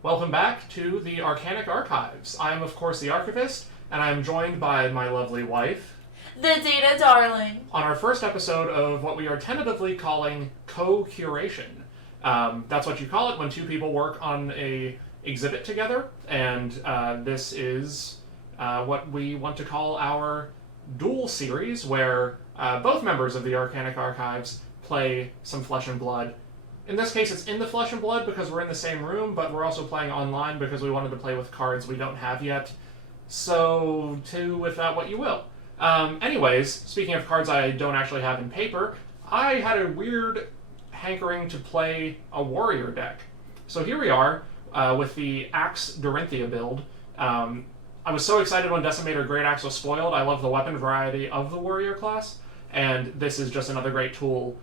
Welcome back to the Arcanic Archives. I am, of course, the Archivist, and I am joined by my lovely wife The Data Darling. on our first episode of what we are tentatively calling Co-Curation. That's what you call it when two people work on a exhibit together, and this is what we want to call our duel series, where both members of the Arcanic Archives play some Flesh and Blood. In this case, it's in the Flesh and Blood because we're in the same room, but we're also playing online because we wanted to play with cards we don't have yet. So, to with that what you will. Anyways, speaking of cards I don't actually have in paper, I had a weird hankering to play a warrior deck. So here we are with the Axe Dorinthea build. I was so excited when Decimator Great Axe was spoiled. I love the weapon variety of the warrior class, and this is just another great tool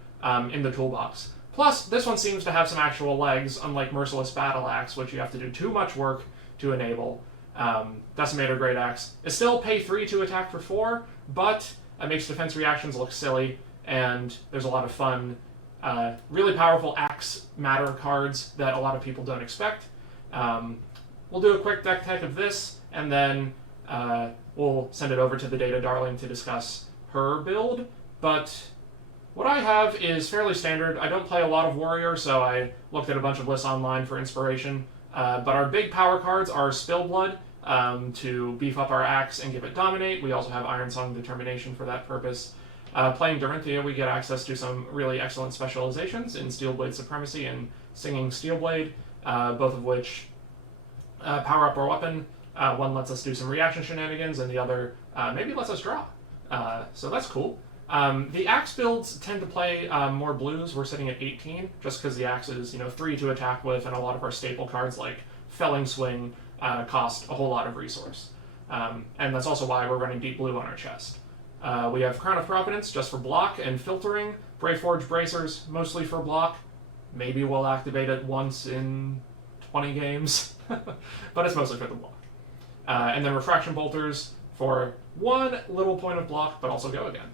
in the toolbox. Plus, this one seems to have some actual legs, unlike Merciless Battle Axe, which you have to do too much work to enable. Decimator Great Axe is still pay 3 to attack for 4, but it makes defense reactions look silly, and there's a lot of fun, really powerful Axe Matter cards that a lot of people don't expect. We'll do a quick deck tech of this, and then we'll send it over to the Data Darling to discuss her build, but what I have is fairly standard. I don't play a lot of Warrior, so I looked at a bunch of lists online for inspiration. But our big power cards are Spillblood to beef up our Axe and give it Dominate. We also have Ironsong Determination for that purpose. Playing Dorinthea, we get access to some really excellent specializations in Steelblade Supremacy and Singing Steelblade, both of which power up our weapon. One lets us do some reaction shenanigans, and the other maybe lets us draw. So that's cool. The Axe builds tend to play more blues. We're sitting at 18, just because the Axe is 3 to attack with, and a lot of our staple cards like Felling Swing cost a whole lot of resource. And that's also why we're running deep blue on our chest. We have Crown of Providence just for block and filtering, Brayforge Bracers mostly for block. Maybe we'll activate it once in 20 games, but it's mostly for the block. And then Refraction Bolters for one little point of block, but also go again.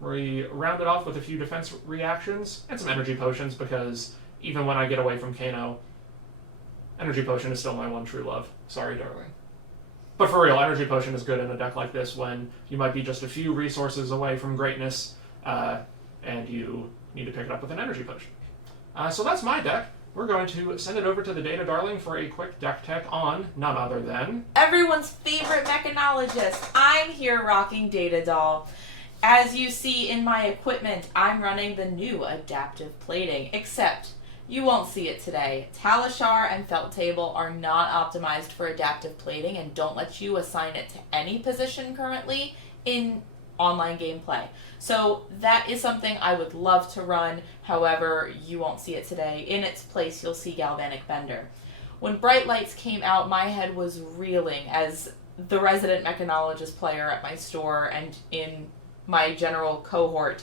We round it off with a few defense reactions and some energy potions, because even when I get away from Kano, energy potion is still my one true love. Sorry, darling. But for real, energy potion is good in a deck like this when you might be just a few resources away from greatness, and you need to pick it up with an energy potion. So that's my deck. We're going to send it over to the Data Darling for a quick deck tech on none other than Everyone's favorite mechanologist. I'm here rocking Data Doll. As you see in my equipment, I'm running the new adaptive plating, except you won't see it today. Talishar and Felt Table are not optimized for adaptive plating and don't let you assign it to any position currently in online gameplay. So that is something I would love to run, however, you won't see it today. In its place, you'll see Galvanic Bender. When Bright Lights came out, my head was reeling as the resident mechanologist player at my store and in my general cohort.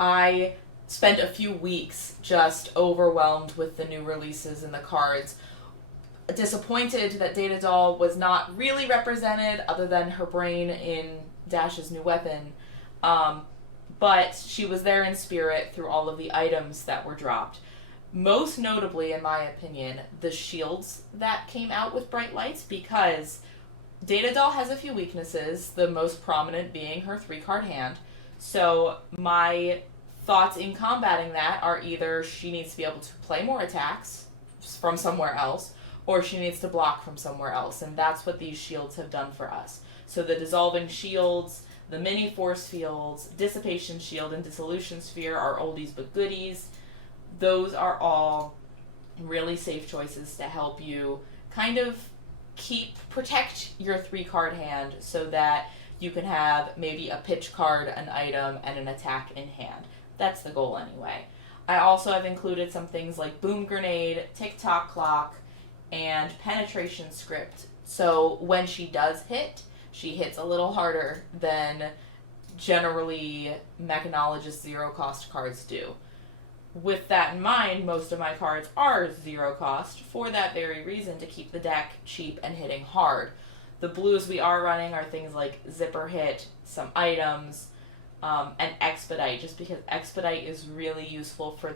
I spent a few weeks just overwhelmed with the new releases and the cards. Disappointed that Data Doll was not really represented other than her brain in Dash's new weapon. But she was there in spirit through all of the items that were dropped. Most notably, in my opinion, the shields that came out with Bright Lights, because Data Doll has a few weaknesses, the most prominent being her 3-card hand. So my thoughts in combating that are either she needs to be able to play more attacks from somewhere else, or she needs to block from somewhere else, and that's what these shields have done for us. So the Dissolving Shields, the Mini Force Fields, Dissipation Shield, and Dissolution Sphere are oldies but goodies. Those are all really safe choices to help you kind of protect your 3-card hand so that you can have maybe a pitch card, an item, and an attack in hand. That's the goal anyway. I also have included some things like Boom Grenade, Tick-Tock Clock, and Penetration Script. So when she does hit, she hits a little harder than generally mechanologist 0-cost cards do. With that in mind, most of my cards are 0 cost for that very reason, to keep the deck cheap and hitting hard. The blues we are running are things like Zipper Hit, some items, and Expedite, just because Expedite is really useful for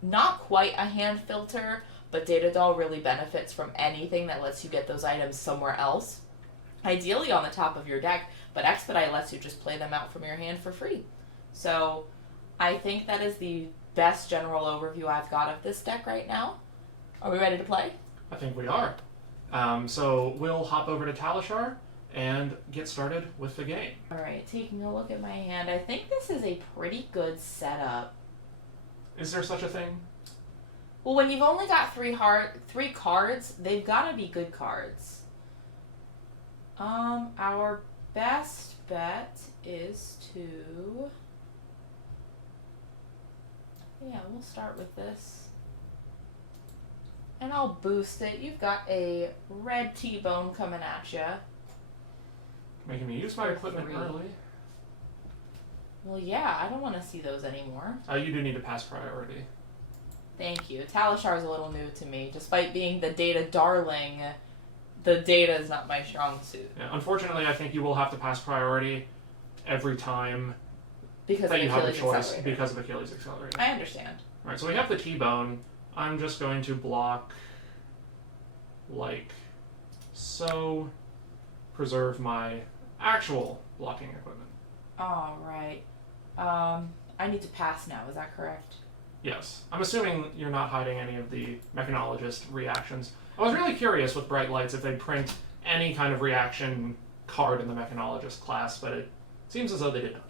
not quite a hand filter, but Data Doll really benefits from anything that lets you get those items somewhere else. Ideally on the top of your deck, but Expedite lets you just play them out from your hand for free. So I think that is the best general overview I've got of this deck right now. Are we ready to play? I think we are. So we'll hop over to Talishar and get started with the game. Alright, taking a look at my hand. I think this is a pretty good setup. Is there such a thing? Well, when you've only got three cards, they've got to be good cards. Our best bet is to... Yeah, we'll start with this. And I'll boost it. You've got a red T-bone coming at you. Making me use my equipment early. Well, yeah, I don't want to see those anymore. You do need to pass priority. Thank you. Talishar is a little new to me. Despite being the data darling, the data is not my strong suit. Yeah, unfortunately, I think you will have to pass priority every time because that you have a choice Accelerator. because of Achilles Accelerator. I understand. Alright, so we have the T-bone. I'm just going to block like so. Preserve my actual blocking equipment. Alright. I need to pass now, is that correct? Yes. I'm assuming you're not hiding any of the mechanologist reactions. I was really curious with Bright Lights if they'd print any kind of reaction card in the mechanologist class, but it seems as though they did not.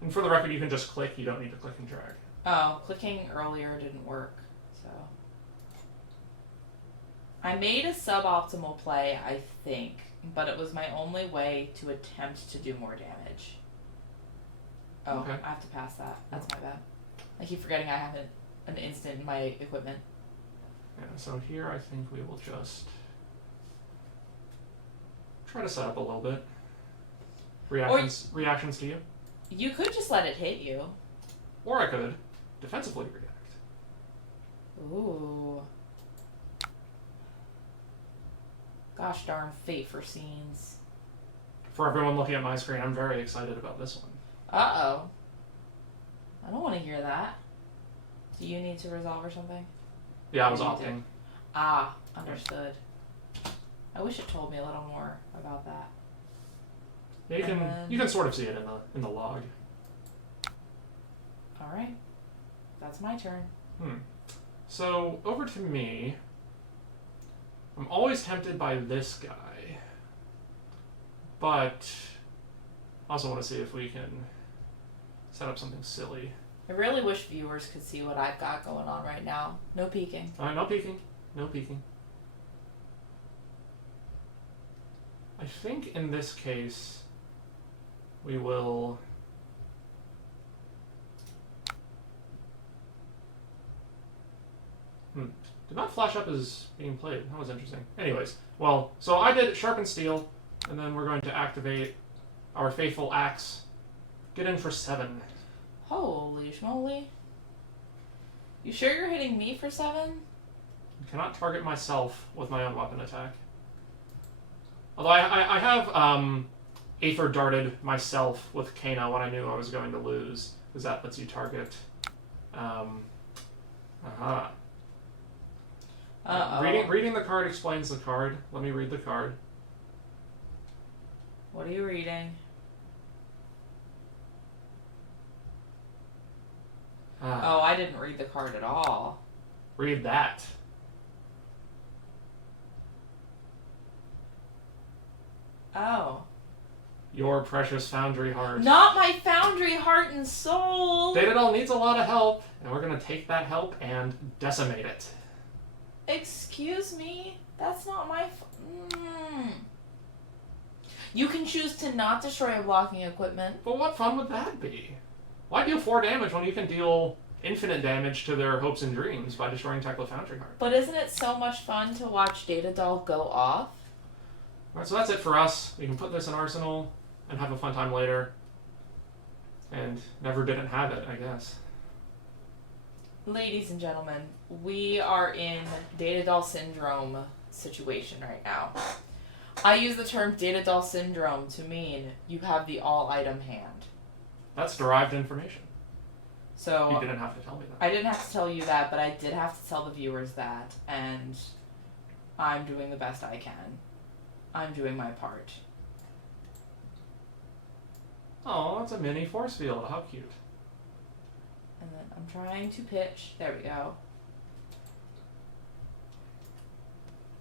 And for the record, you can just click, you don't need to click and drag. Oh, clicking earlier didn't work, so... I made a suboptimal play, I think, but it was my only way to attempt to do more damage. Oh, Okay. I have to pass that. That's my bad. I keep forgetting I have an instant in my equipment. Yeah, so here I think we will just try to set up a little bit. Reactions to you. You could just let it hit you. Or I could defensively react. Ooh. Gosh darn fate for scenes. For everyone looking at my screen, I'm very excited about this one. Uh-oh. I don't want to hear that. Do you need to resolve or something? Yeah, I was You opting. did. Ah, understood. I wish it told me a little more about that. Yeah, you can sort of see it in the log. Alright. That's my turn. So over to me. I'm always tempted by this guy, but I also want to see if we can set up something silly. I really wish viewers could see what I've got going on right now. No peeking. No peeking. No peeking. I think in this case, we will... Did not flash up as being played. That was interesting. Anyways, well, so I did Sharpen Steel, and then we're going to activate our faithful Axe. Get in for 7. Holy schmoly. You sure you're hitting me for 7? I cannot target myself with my own weapon attack. Although I have Aether darted myself with Kano when I knew I was going to lose, because that lets you target. Reading the card explains the card. Let me read the card. What are you reading? Oh, I didn't read the card at all. Read that. Oh. Your precious Foundry Heart. Not my Foundry Heart and Soul! Datadol needs a lot of help, and we're going to take that help and decimate it. Excuse me? That's not my... You can choose to not destroy a blocking equipment. But what fun would that be? Why deal 4 damage when you can deal infinite damage to their hopes and dreams by destroying Tekla Foundry Heart? But isn't it so much fun to watch Datadol go off? Alright, so that's it for us. We can put this in Arsenal and have a fun time later. And never didn't have it, I guess. Ladies and gentlemen, we are in Datadol Syndrome situation right now. I use the term Datadol Syndrome to mean you have the all-item hand. That's derived information. So You didn't have to tell me that. I didn't have to tell you that, but I did have to tell the viewers that, and I'm doing the best I can. I'm doing my part. Oh, that's a mini force field. How cute. And then I'm trying to pitch. There we go.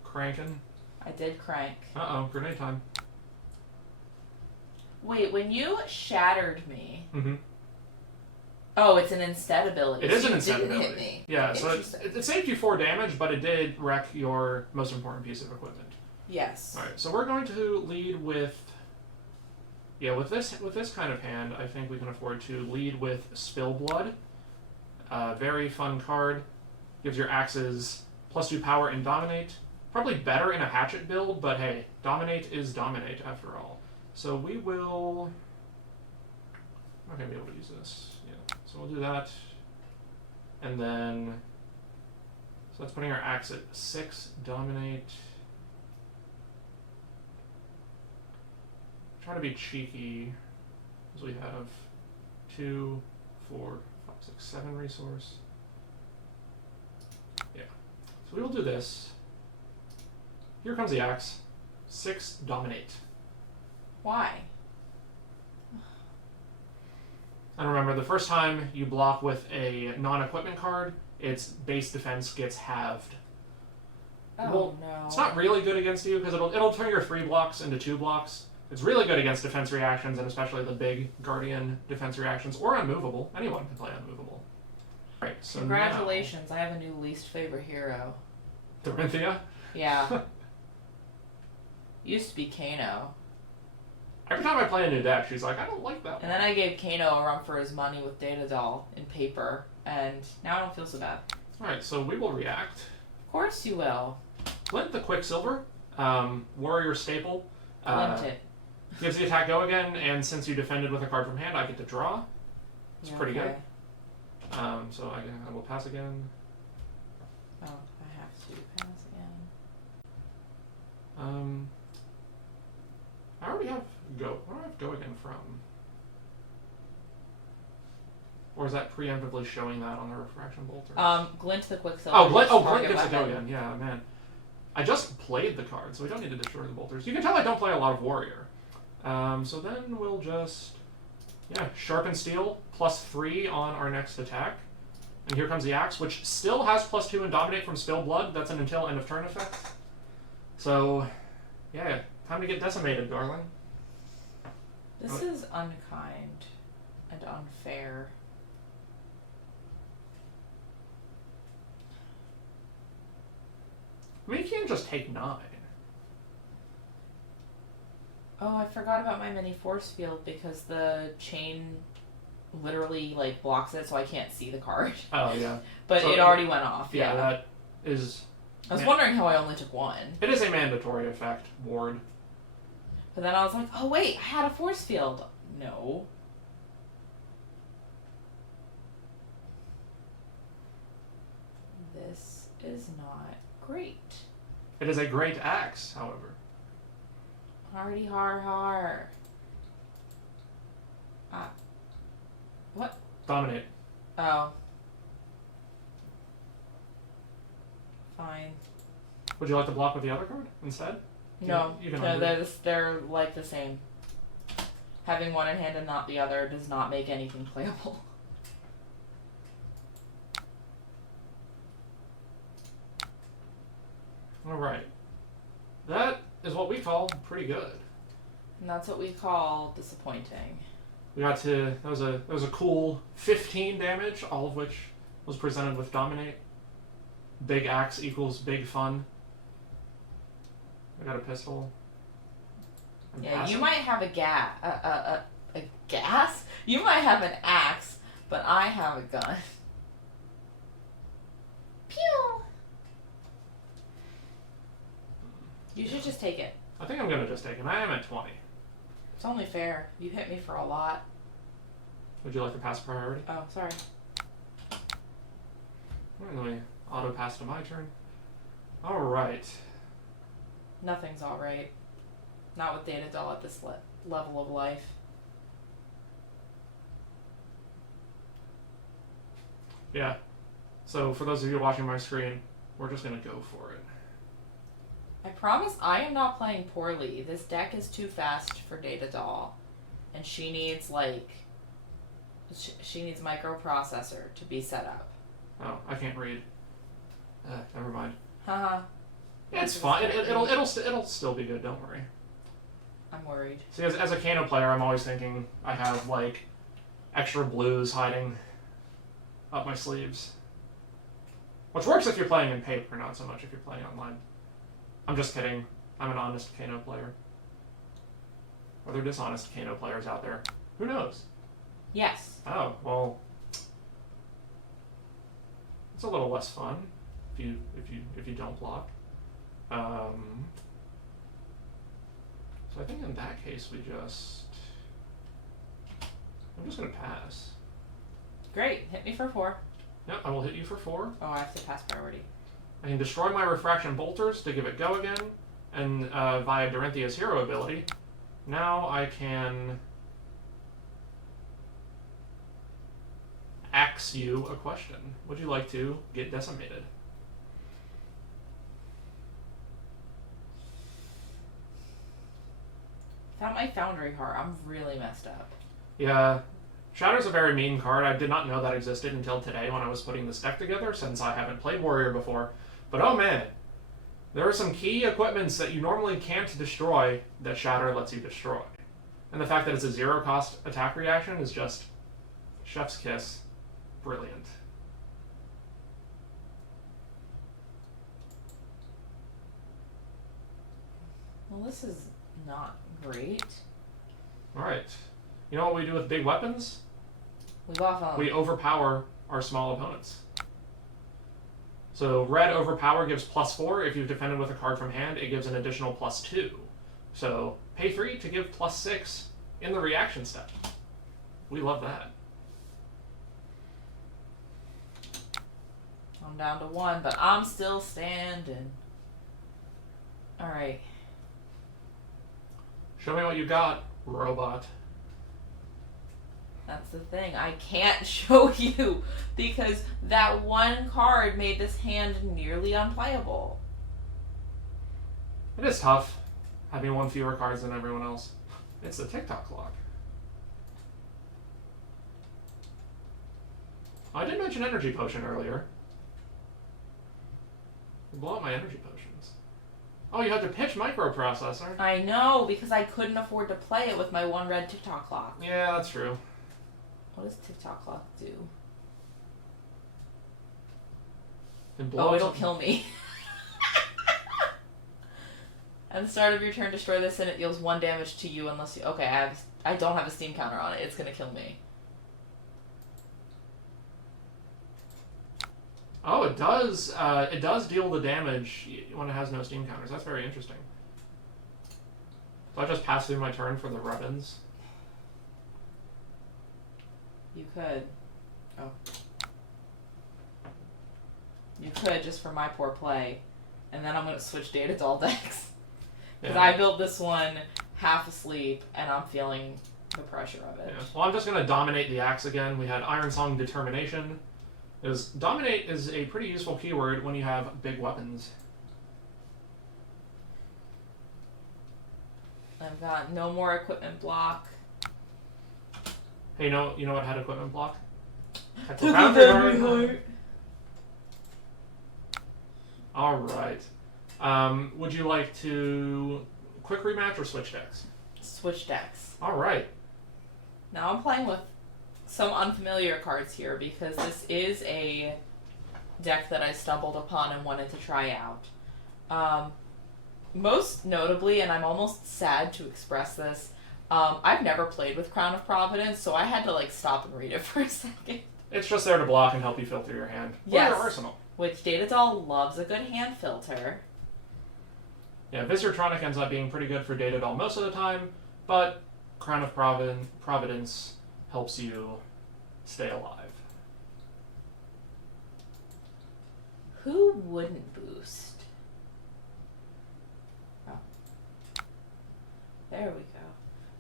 Cranking. I did crank. Uh-oh, grenade time. Wait, when you shattered me... Mm-hmm. Oh, it's an instead ability. It is so an you instead didn't ability. hit me. Yeah, so it saved you 4 damage, but it did wreck your most important piece of equipment. Yes. Alright, so we're going to lead with... Yeah, with this kind of hand, I think we can afford to lead with Spill Blood. Very fun card. Gives your axes +2 power and dominate. Probably better in a hatchet build, but hey, dominate is dominate after all. So we will... I'm not going to be able to use this. Yeah, so we'll do that. And then... So that's putting our axe at 6, dominate. Try to be cheeky, as we have 2, 4, 5, 6, 7 resource. Yeah. So we will do this. Here comes the axe. 6, dominate. Why? And remember, the first time you block with a non-equipment card, its base defense gets halved. Oh, Well, no. It's not really good against you, because it'll turn your 3 blocks into 2 blocks. It's really good against defense reactions, and especially the big Guardian defense reactions, or unmovable. Anyone can play unmovable. Right, so Congratulations, I have a new least favorite hero. Dorinthea? Yeah. Used to be Kano. Every time I play a new deck, she's like, I don't like that one. And then I gave Kano a run for his money with Data Doll in paper, and now I don't feel so bad. Alright, so we will react. Of course you will. Glint the Quicksilver, warrior staple. Glint it. Gives the attack go again, and since you defended with a card from hand, I get to draw. It's pretty good. So I will pass again. Oh, I have to pass again. I already have go. Where do I have go again from? Or is that preemptively showing that on the refraction bolter? Glint the Quicksilver. Oh, Glint target gets to go weapon. again. Yeah, man. I just played the card, so we don't need to destroy the bolters. You can tell I don't play a lot of warrior. So then we'll just, sharpen steel, +3 on our next attack. And here comes the axe, which still has +2 and dominate from Spill Blood. That's an until end of turn effect. So, yeah, time to get decimated, darling. This is unkind and unfair. I mean, you can't just take 9. Oh, I forgot about my mini force field because the chain literally blocks it, so I can't see the card. Oh, yeah. But So it already went off. Yeah, that is... I was wondering how I only took 1. It is a mandatory effect, ward. But then I was like, oh wait, I had a force field. No. This is not great. It is a great axe, however. Hardy har. What? Dominate. Oh. Fine. Would you like to block with the other card instead? No, You can no, undo. they're like the same. Having one in hand and not the other does not make anything playable. Alright. That is what we call pretty good. And that's what we call disappointing. We got to... That was a cool 15 damage, all of which was presented with Dominate. Big axe equals big fun. I got a pistol. I'm Yeah, passing. you might have a gas? You might have an axe, but I have a gun. Pew! You should just take it. I think I'm gonna just take it. I am at 20. It's only fair. You hit me for a lot. Would you like to pass priority? Oh, sorry. Alright, let me auto pass to my turn. Alright. Nothing's alright. Not with Data Doll at this level of life. Yeah. So for those of you watching my screen, we're just gonna go for it. I promise I am not playing poorly. This deck is too fast for Data Doll. And she needs, like... She needs microprocessor to be set up. Oh, I can't read. Never mind. Haha. It's fine. It'll still be good. Don't worry. I'm worried. See, as a Kano player, I'm always thinking I have like extra blues hiding up my sleeves, which works if you're playing in paper, not so much if you're playing online. I'm just kidding. I'm an honest Kano player. Are there dishonest Kano players out there? Who knows? Yes. Oh well, it's a little less fun if you don't block. So I think in that case I'm just gonna pass. Great. Hit me for 4. Yep, I will hit you for 4. Oh, I have to pass priority. I can destroy my refraction bolters to give it go again, and via Dorinthea's hero ability, now I can ask you a question. Would you like to get decimated? Without my Foundry Heart, I'm really messed up. Yeah, Shatter's a very mean card. I did not know that existed until today when I was putting this deck together, since I haven't played Warrior before. But oh man, there are some key equipments that you normally can't destroy that Shatter lets you destroy. And the fact that it's a 0-cost attack reaction is just chef's kiss. Brilliant. Well, this is not great. Alright. You know what we do with big weapons? We buff them. We overpower our small opponents. So red overpower gives +4. If you've defended with a card from hand, it gives an additional +2. So pay 3 to give +6 in the reaction step. We love that. I'm down to 1, but I'm still standing. Alright. Show me what you got, robot. That's the thing. I can't show you because that one card made this hand nearly unplayable. It is tough, having one fewer cards than everyone else. It's the TikTok clock. I did mention energy potion earlier. Blow up my energy potions. Oh, you had to pitch microprocessor. I know, because I couldn't afford to play it with my 1 red TikTok clock. Yeah, that's true. What does TikTok clock do? Oh, it'll kill me. At the start of your turn, destroy this and it deals 1 damage to you unless you... Okay, I don't have a steam counter on it. It's gonna kill me. Oh, it does. It does deal the damage when it has no steam counters. That's very interesting. So I just pass through my turn for the weapons. You could. Oh. You could, just for my poor play. And then I'm going to switch Data Doll decks. Because I built this one half asleep, and I'm feeling the pressure of it. Yeah. Well, I'm just going to dominate the Axe again. We had Iron Song Determination. Dominate is a pretty useful keyword when you have big weapons. I've got no more equipment block. Hey, you know what had equipment block? Alright. Would you like to quick rematch or switch decks? Switch decks. Alright. Now I'm playing with some unfamiliar cards here because this is a deck that I stumbled upon and wanted to try out. Most notably, and I'm almost sad to express this, I've never played with Crown of Providence, so I had to like stop and read it for a second. It's just there to block and help you filter your hand. Yes. Or your arsenal. Which Data Doll loves a good hand filter. Yeah, Viscertronic ends up being pretty good for Data Doll most of the time, but Crown of Providence helps you stay alive. Who wouldn't boost? Oh. There we go.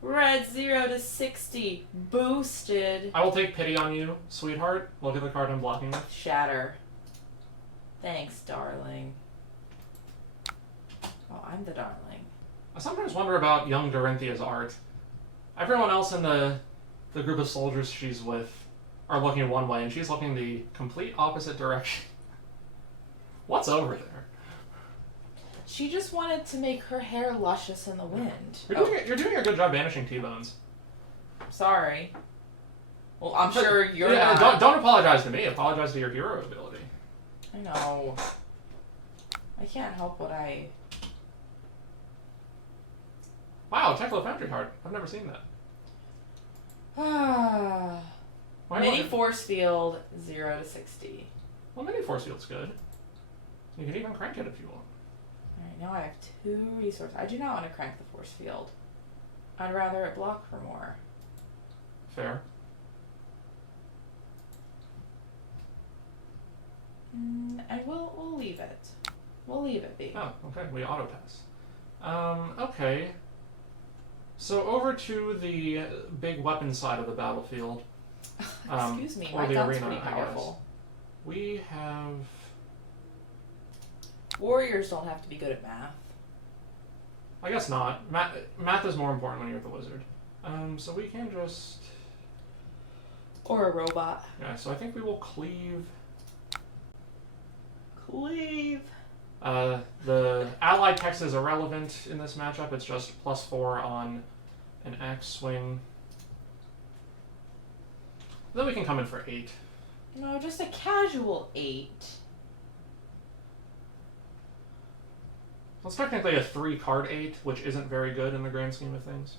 Red 0 to 60. Boosted. I will take pity on you, sweetheart. Look at the card I'm blocking with. Shatter. Thanks, darling. Oh, I'm the darling. I sometimes wonder about young Dorinthea's art. Everyone else in the group of soldiers she's with are looking one way, and she's looking the complete opposite direction. What's over there? She just wanted to make her hair luscious in the wind. You're doing a good job banishing T-bones. Sorry. Well, I'm sure you're not. Don't apologize to me. Apologize to your hero ability. I know. I can't help what I... Wow, Techlo Foundry card. I've never seen that. Mini force field 0 to 60. Well, mini force field's good. You can even crank it if you want. Alright, now I have 2 resources. I do not want to crank the force field. I'd rather it block for more. Fair. And we'll leave it. We'll leave it be. Oh, okay. We auto pass. Okay. So over to the big weapon side of the battlefield. Excuse me, or my the gun's arena, pretty powerful. We have... Warriors don't have to be good at math. I guess not. Math is more important when you're the wizard. So we can just... Or a robot. Yeah, so I think we will cleave... Cleave! The allied text is irrelevant in this matchup. It's just +4 on an axe swing. Then we can come in for 8. No, just a casual 8. Well, it's technically a 3-card 8, which isn't very good in the grand scheme of things.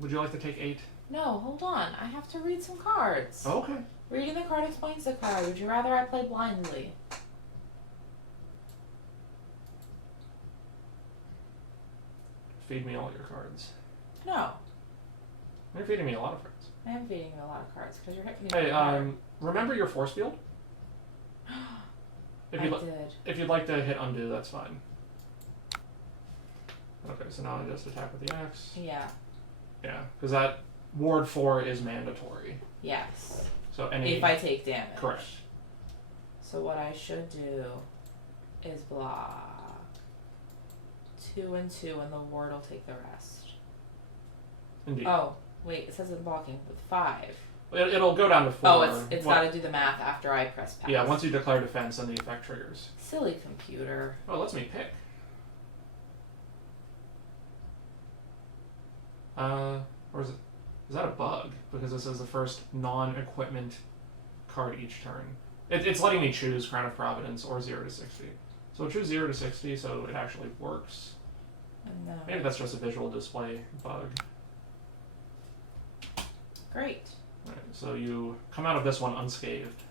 Would you like to take 8? No, hold on. I have to read some cards. Okay. Reading the card explains the card. Would you rather I play blindly? Feed me all your cards. No. You're feeding me a lot of cards. I am feeding you a lot of cards because you're hitting me Hey, with hard. remember your force field? I did. If you'd like to hit undo, that's fine. Okay, so now I just attack with the axe. Yeah. Yeah, because that ward 4 is mandatory. Yes. So any... If I take damage. Correct. So what I should do is block 2 and 2, and the ward will take the rest. Indeed. Oh, wait, it says I'm blocking with 5. It'll go down to 4. Oh, it's got to do the math after I press pass. Yeah, once you declare defense, then the effect triggers. Silly computer. Oh, it lets me pick. Or is it... Is that a bug? Because this is the first non-equipment card each turn. It's letting me choose Crown of Providence or 0 to 60. So choose 0 to 60 so it actually works. And Maybe that's just a visual display bug. Great. Right, so you come out of this one unscathed.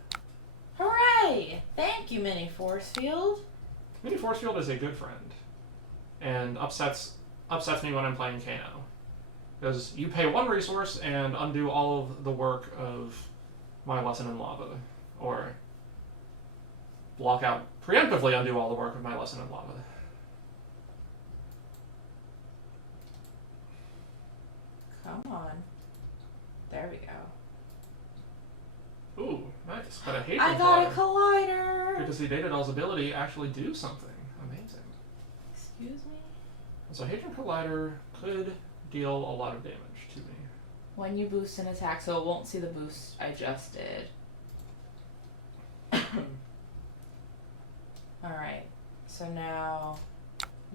Hooray! Thank you, Mini Force Field. Mini Force Field is a good friend. And upsets me when I'm playing Kano. Because you pay 1 resource and undo all of the work of my Lesson in Lava. Or block out, preemptively undo all the work of my Lesson in Lava. Come on. There we go. Ooh, nice. But I hate I got a collider! Good to see Datadol's ability actually do something. Amazing. Excuse me? So Hadron Collider could deal a lot of damage to me. When you boost an attack, so it won't see the boost I just did. Alright, so now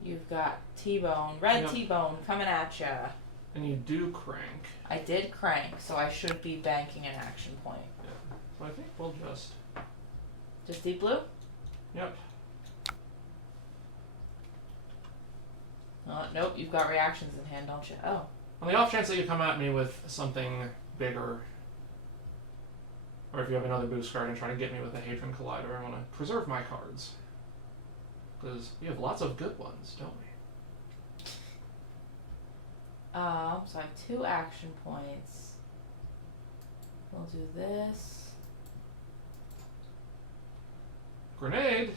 you've got T-Bone, red Yep. T-Bone coming at ya. And you do crank. I did crank, so I should be banking an action point. Yeah. So I think we'll just... Just deep blue? Yep. Nope, you've got reactions in hand, don't you? Oh. On the off chance that you come at me with something bigger, or if you have another boost card and try to get me with a Hadron Collider, I want to preserve my cards. Because we have lots of good ones, don't we? So I have 2 action points. We'll do this. Grenade!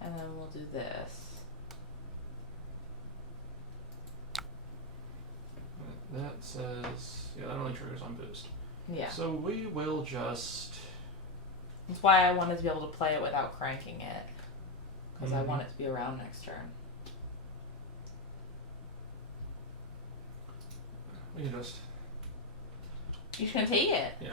And then we'll do this. says, yeah, that only triggers on boost. Yeah. So we will just... That's why I wanted to be able to play it without cranking it. Because I want it to be around next turn. We can just... You're just gonna take it? Yeah.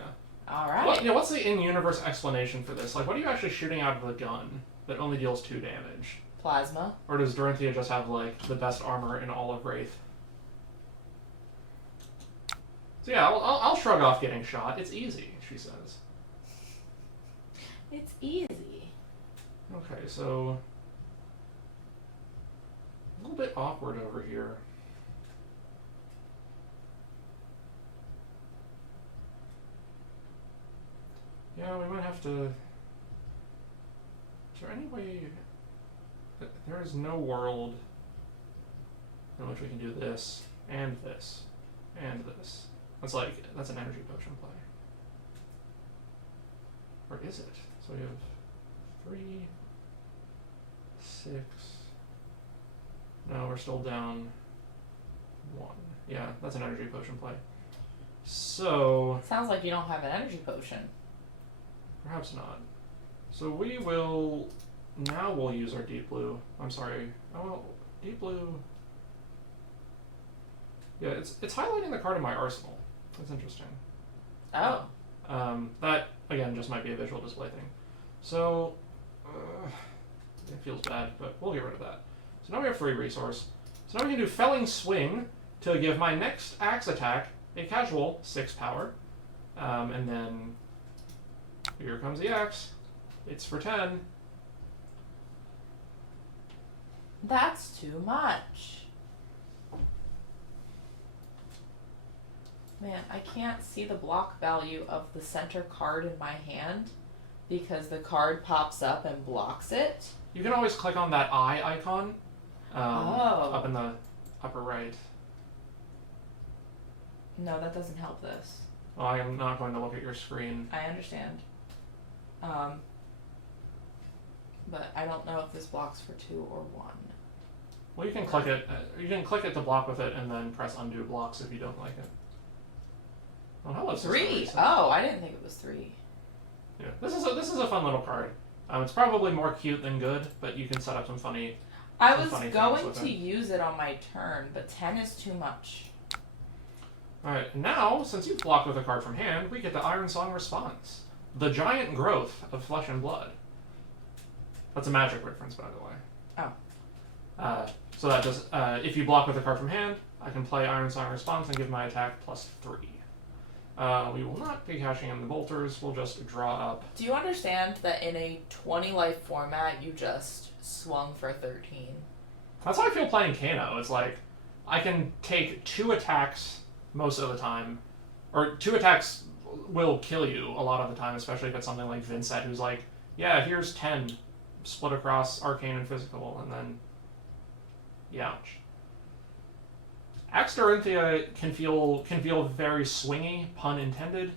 Alright. Well, yeah, what's the in-universe explanation for this? Like, what are you actually shooting out of the gun that only deals 2 damage? Plasma. Or does Dorinthea just have, like, the best armor in all of Wraith? So yeah, I'll shrug off getting shot. It's easy, she says. It's easy. Okay, so... a little bit awkward over here. Yeah, we might have to... Is there any way... There is no world in which we can do this, and this, and this. That's like, that's an energy potion play. Or is it? So we have 3, 6... No, we're still down 1. Yeah, that's an energy potion play. So... Sounds like you don't have an energy potion. Perhaps not. So we will... Now we'll use our deep blue. I'm sorry. Oh, deep blue... Yeah, it's highlighting the card in my arsenal. That's interesting. Oh. That, again, just might be a visual display thing. So... it feels bad, but we'll get rid of that. So now we have 3 resource. So now we can do Felling Swing to give my next axe attack a casual 6 power. And then... Here comes the axe. It's for 10. That's too much. Man, I can't see the block value of the center card in my hand because the card pops up and blocks it. You can always click on that eye icon up in the upper right. No, that doesn't help this. Well, I am not going to look at your screen. I understand. But I don't know if this blocks for 2 or 1. Well, you can click it. You can click it to block with it, and then press undo blocks if you don't like it. Oh, hello, 3. Oh, I didn't think it was 3. Yeah, this is a fun little card. It's probably more cute than good, but you can set up some funny. I was going to use it on my turn, but 10 is too much. All right, now since you've blocked with a card from hand, we get the Iron Song response, the giant growth of flesh and blood. That's a magic reference, by the way. Oh. So that does, if you block with a card from hand, I can play Iron Song Response and give my attack +3. We will not be cashing in the bolters, we'll just draw up. Do you understand that in a 20 life format, you just swung for 13? That's how I feel playing Kano. It's like, I can take 2 attacks most of the time, or 2 attacks will kill you a lot of the time, especially if it's something like Vincent, who's like, yeah, here's 10, split across arcane and physical, and then, youch. Axe Dorinthea can feel very swingy, pun intended,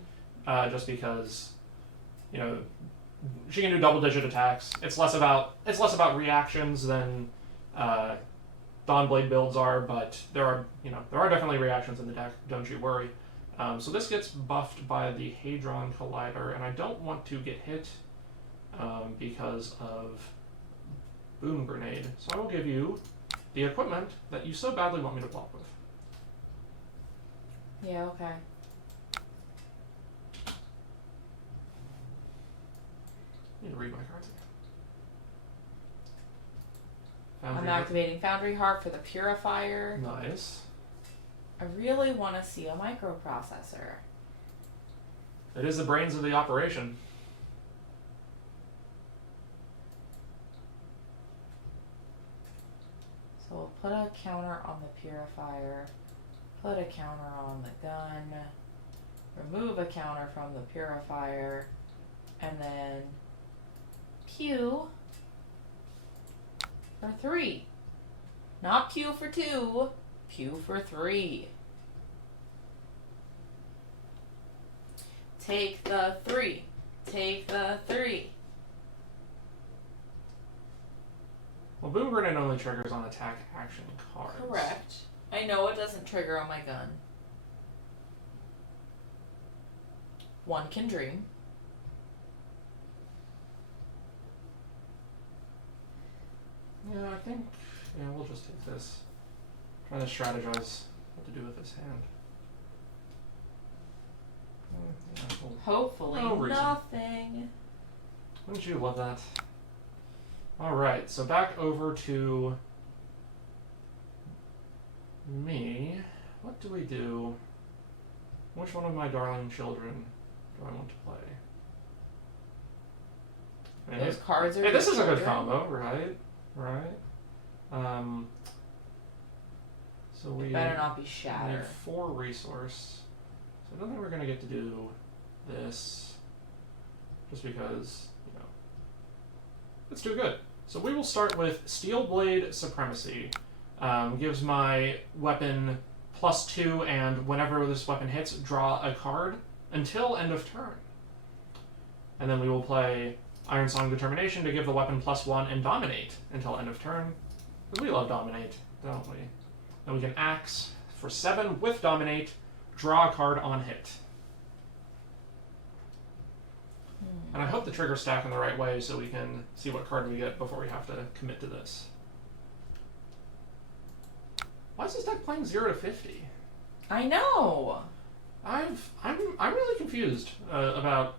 just because, you know, she can do double-digit attacks. It's less about reactions than Dawnblade builds are, but there are definitely reactions in the deck. Don't you worry. So this gets buffed by the Hadron Collider, and I don't want to get hit because of Boom Grenade. So I will give you the equipment that you so badly want me to block with. Yeah, okay. I need to read my cards again. I'm activating Foundry Heart for the Purifier. Nice. I really want to see a microprocessor. It is the brains of the operation. So we'll put a counter on the Purifier, put a counter on the gun, remove a counter from the Purifier, and then Q for 3. Not Q for 2, Q for 3. Take the 3. Take the 3. Well, Boom Grenade only triggers on attack action cards. Correct. I know it doesn't trigger on my gun. One can dream. Yeah, I think, yeah, we'll just take this. Trying to strategize what to do with this hand. Yeah, well, Hopefully no reason. nothing. Wouldn't you love that? Alright, so back over to me. What do we do? Which one of my darling children do I want to play? Those cards are. Hey, this your is a good children. combo, right? Right? So we Better not be we shatter. have 4 resource. So I don't think we're gonna get to do this just because, you know, it's too good. So we will start with Steel Blade Supremacy. Gives my weapon +2, and whenever this weapon hits, draw a card until end of turn. And then we will play Iron Song Determination to give the weapon +1 and Dominate until end of turn. Because we love Dominate, don't we? Then we can Axe for 7 with Dominate, draw a card on hit. And I hope the triggers stack in the right way so we can see what card we get before we have to commit to this. Why is this deck playing 0 to 50? I know. I'm really confused about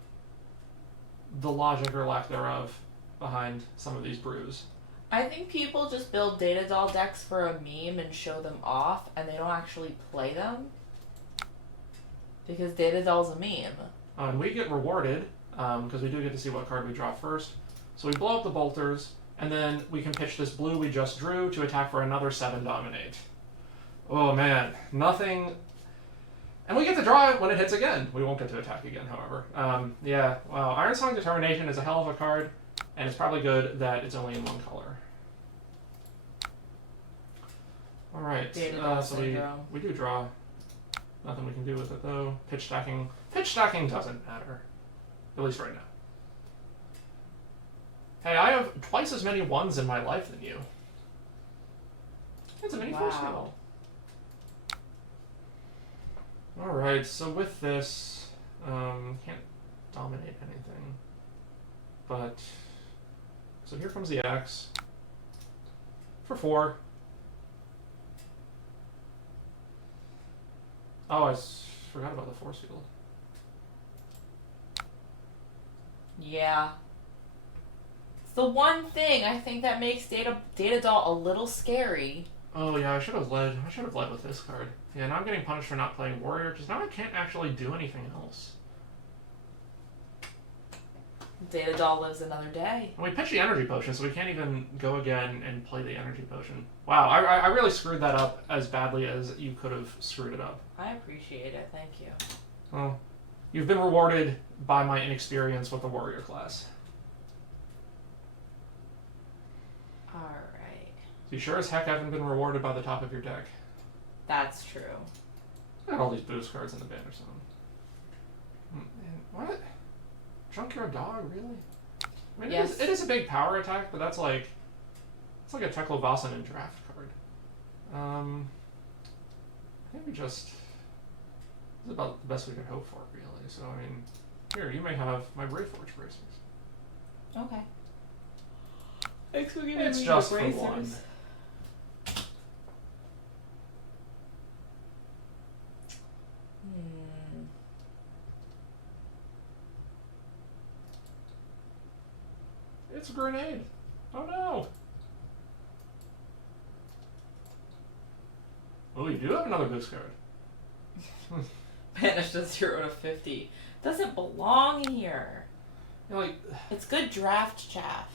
the logic or lack thereof behind some of these brews. I think people just build Data Doll decks for a meme and show them off, and they don't actually play them. Because Data Doll's a meme. And we get rewarded, because we do get to see what card we draw first. So we blow up the bolters, and then we can pitch this blue we just drew to attack for another 7 Dominate. Oh man, nothing. And we get to draw it when it hits again. We won't get to attack again, however. Yeah, wow. Iron Song Determination is a hell of a card, and it's probably good that it's only in one color. Alright, Data Doll so syndrome. we do draw. Nothing we can do with it, though. Pitch stacking. Pitch stacking doesn't matter. At least right now. Hey, I have twice as many 1s in my life than you. It's a mini force field. Alright, so with this, can't dominate anything. But, so here comes the axe. For 4. Oh, I forgot about the force field. Yeah. It's the one thing I think that makes Data Doll a little scary. Oh yeah, I should have led with this card. Yeah, now I'm getting punished for not playing warrior, because now I can't actually do anything else. Data Doll lives another day. And we pitch the energy potion, so we can't even go again and play the energy potion. Wow, I really screwed that up as badly as you could have screwed it up. I appreciate it, thank you. Well, you've been rewarded by my inexperience with the warrior class. Alright. So you sure as heck haven't been rewarded by the top of your deck. That's true. Look at all these boost cards in the banner zone. What? Junkyard Dog, really? I mean, Yes. it is a big power attack, but that's like... It's like a Teklovasan in draft card. I think we just... This is about the best we could hope for, really. So, I mean... Here, you may have my Brayforge bracers. Okay. Thanks for giving It's me just the for bracers. one. It's a grenade. Oh no. Oh, you do have another boost card. Banished a 0 to 50. Doesn't belong here. You're like, It's good draft chaff.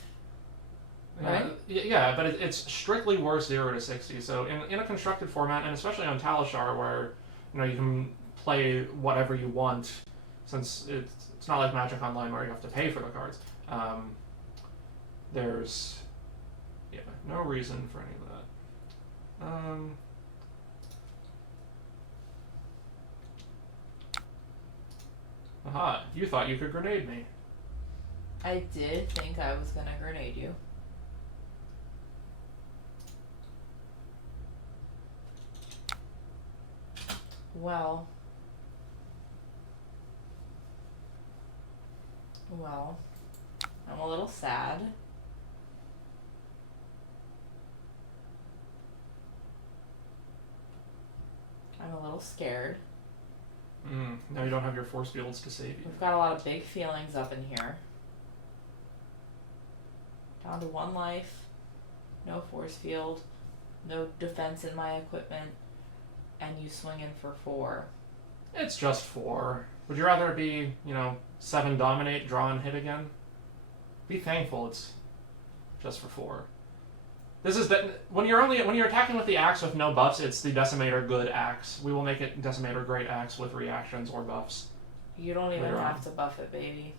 Right? Yeah, but it's strictly worse 0 to 60. So in a constructed format, and especially on Talishar, where you can play whatever you want, since it's not like Magic Online where you have to pay for the cards. There's no reason for any of that. Aha! You thought you could grenade me. I did think I was gonna grenade you. Well. Well, I'm a little sad. I'm a little scared. Now you don't have your force fields to save you. We've got a lot of big feelings up in here. Down to 1 life. No force field. No defense in my equipment. And you swing in for 4. It's just 4. Would you rather it be, 7 dominate, draw, and hit again? Be thankful it's just for 4. This is when you're attacking with the axe with no buffs, it's the Decimator good axe. We will make it Decimator great axe with reactions or buffs. You don't even have to buff it, baby.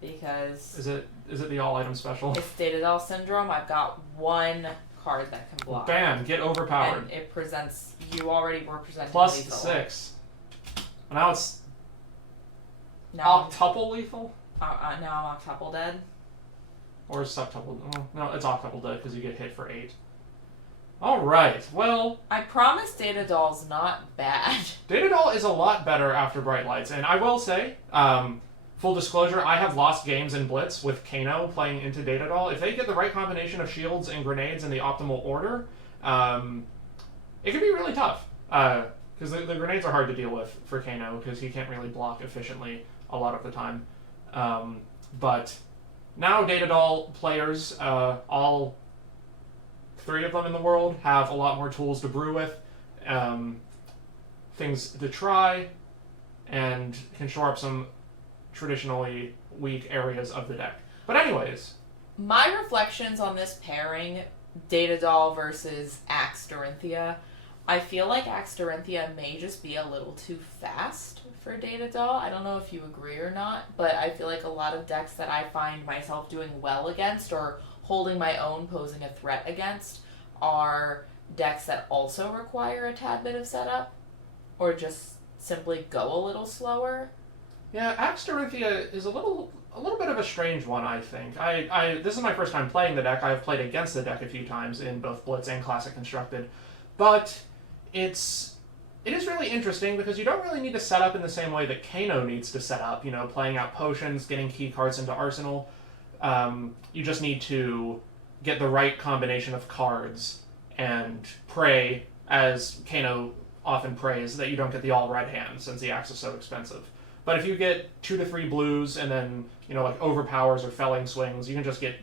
Because is it the all item special? It's Data Doll Syndrome. I've got 1 card that can block. Bam! Get overpowered. And it presents. You already were presenting plus lethal. 6. Now it's now octuple lethal. Now I'm octuple dead. Or septuple. Oh, no, it's octuple dead because you get hit for 8. Alright, well... I promise Data Doll's not bad. Data Doll is a lot better after Bright Lights, and I will say, full disclosure, I have lost games in Blitz with Kano playing into Data Doll. If they get the right combination of shields and grenades in the optimal order, it can be really tough. Because the grenades are hard to deal with for Kano, because he can't really block efficiently a lot of the time. But... now Data Doll players, all 3 of them in the world, have a lot more tools to brew with, things to try, and can shore up some traditionally weak areas of the deck. But anyways. My reflections on this pairing, Data Doll versus Axe Dorinthea, I feel like Axe Dorinthea may just be a little too fast for Data Doll. I don't know if you agree or not, but I feel like a lot of decks that I find myself doing well against or holding my own, posing a threat against, are decks that also require a tad bit of setup or just simply go a little slower. Yeah, Axe Dorinthea is a little bit of a strange one, I think. This is my first time playing the deck. I've played against the deck a few times in both Blitz and Classic Constructed, but it is really interesting because you don't really need to set up in the same way that Kano needs to set up, playing out potions, getting key cards into Arsenal. You just need to get the right combination of cards and pray, as Kano often prays, that you don't get the all-red hand since the axe is so expensive. But if you get 2 to 3 blues and then, like overpowers or felling swings, you can just get,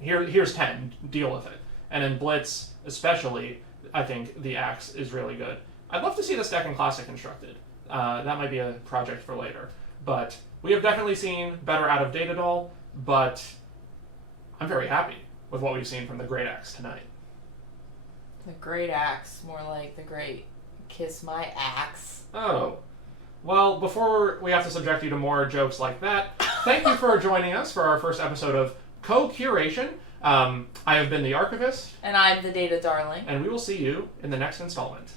here's 10, deal with it. And in Blitz, especially, I think the axe is really good. I'd love to see this deck in Classic Constructed. That might be a project for later. But we have definitely seen better out of Data Doll, but I'm very happy with what we've seen from the Great Axe tonight. The Great Axe, more like the Great Kiss My Axe. Oh. Well, before we have to subject you to more jokes like that, thank you for joining us for our first episode of Co-Curation. I have been the Archivist. And I'm the Data Darling. And we will see you in the next installment.